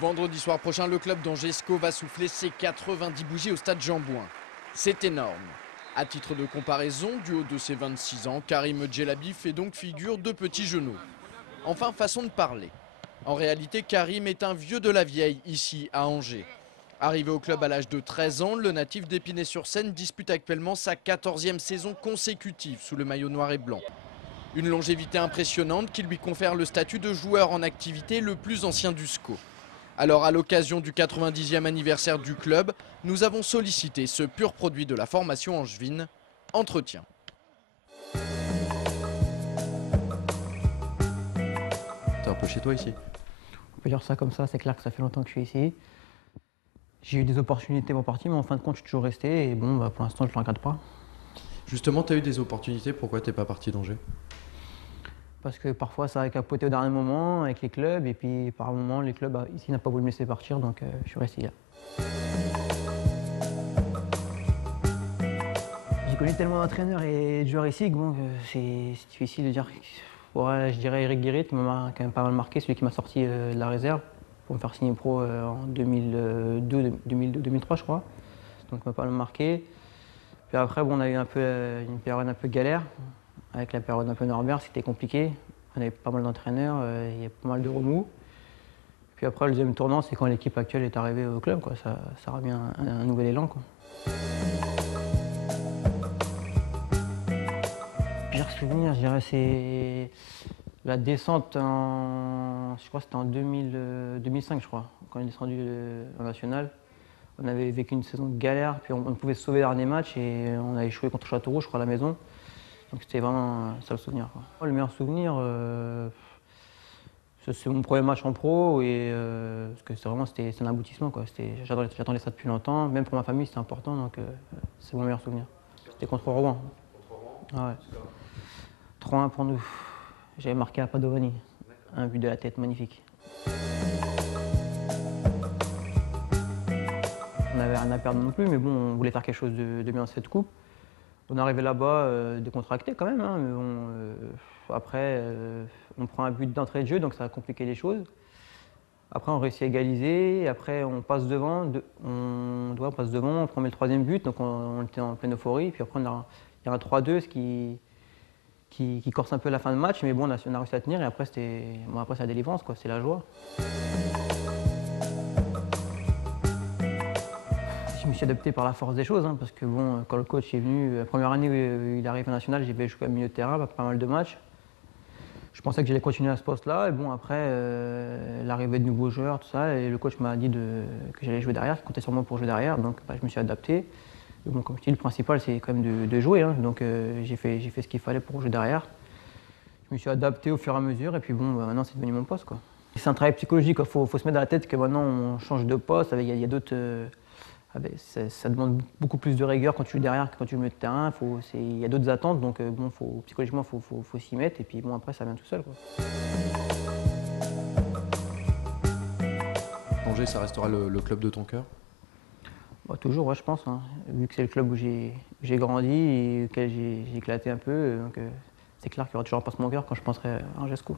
Vendredi soir prochain, le club d'Angesco va souffler ses 90 bougies au stade Jean-Bouin. C'est énorme. À titre de comparaison, du haut de ses 26 ans, Karim Djelabi fait donc figure de petit genou. Enfin, façon de parler. En réalité, Karim est un vieux de la vieille ici à Angers. Arrivé au club à l'âge de 13 ans, le natif d'Épinay-sur-Seine dispute actuellement sa 14e saison consécutive sous le maillot noir et blanc. Une longévité impressionnante qui lui confère le statut de joueur en activité le plus ancien du SCO. Alors à l'occasion du 90e anniversaire du club, nous avons sollicité ce pur produit de la formation angevine, Entretien. T'es un peu chez toi ici? On peut dire ça comme ça, c'est clair que ça fait longtemps que je suis ici. J'ai eu des opportunités pour partir, mais en fin de compte, je suis toujours resté et bon, pour l'instant, je ne le regrette pas. Justement, t'as eu des opportunités, pourquoi t'es pas parti d'Angers? Parce que parfois, ça a capoté au dernier moment avec les clubs et puis par un moment, les clubs ici n'ont pas voulu me laisser partir, donc je suis resté là. J'ai connu tellement d'entraîneurs et de joueurs ici que bon, c'est difficile de dire. Ouais, je dirais Eric Guérit qui m'a quand même pas mal marqué, celui qui m'a sorti de la réserve pour me faire signer pro en 2002-2003 je crois. Donc il m'a pas mal marqué. Puis après, bon, on a eu une période un peu galère, avec la période un peu Norbert, c'était compliqué. On avait pas mal d'entraîneurs, il y a pas mal de remous. Puis après, le deuxième tournant, c'est quand l'équipe actuelle est arrivée au club, quoi. Ça a remis un nouvel élan, quoi. Pire souvenir, je dirais, c'est la descente je crois que c'était en 2005, je crois, quand on est descendu en national. On avait vécu une saison de galère, puis on pouvait se sauver le dernier match et on a échoué contre Châteauroux, je crois, à la maison. Donc c'était vraiment ça le souvenir, quoi. Le meilleur souvenir, c'est mon premier match en pro et parce que c'était un aboutissement, quoi. J'attendais ça depuis longtemps, même pour ma famille c'était important, donc c'est mon meilleur souvenir. C'était contre Rouen. Ah ouais. 3-1 pour nous. J'avais marqué à Padovani, un but de la tête magnifique. On n'avait rien à perdre non plus, mais bon, on voulait faire quelque chose de bien dans cette coupe. On est arrivé là-bas décontracté quand même, hein, mais bon, après, on prend un but d'entrée de jeu, donc ça a compliqué les choses. Après, on réussit à égaliser, après on passe devant, on passe devant, on met le troisième but, donc on était en pleine euphorie. Puis après, il y a un 3-2, ce qui corse un peu la fin de match, mais bon, on a réussi à tenir et après, c'est la délivrance, quoi, c'est la joie. Je me suis adapté par la force des choses, hein, parce que bon, quand le coach est venu, la première année où il arrive au national, j'ai joué au milieu de terrain, pas mal de matchs. Je pensais que j'allais continuer à ce poste-là, et bon, après, l'arrivée de nouveaux joueurs, tout ça, et le coach m'a dit que j'allais jouer derrière, qu'il comptait sur moi pour jouer derrière, donc je me suis adapté. Et bon, comme je dis, le principal, c'est quand même de jouer, hein, donc j'ai fait ce qu'il fallait pour jouer derrière. Je me suis adapté au fur et à mesure, et puis bon, maintenant, c'est devenu mon poste, quoi. C'est un travail psychologique, il faut se mettre dans la tête que maintenant, on change de poste, il y a d'autres... ça demande beaucoup plus de rigueur quand tu joues derrière que quand tu joues au milieu de terrain. Il y a d'autres attentes, donc bon, psychologiquement, faut s'y mettre, et puis bon, après, ça vient tout seul, quoi. Angers, ça restera le club de ton cœur? Bah, toujours, ouais, je pense, hein, vu que c'est le club où j'ai grandi et auquel j'ai éclaté un peu, donc c'est clair qu'il y aura toujours un passe mon cœur quand je penserai à Angesco.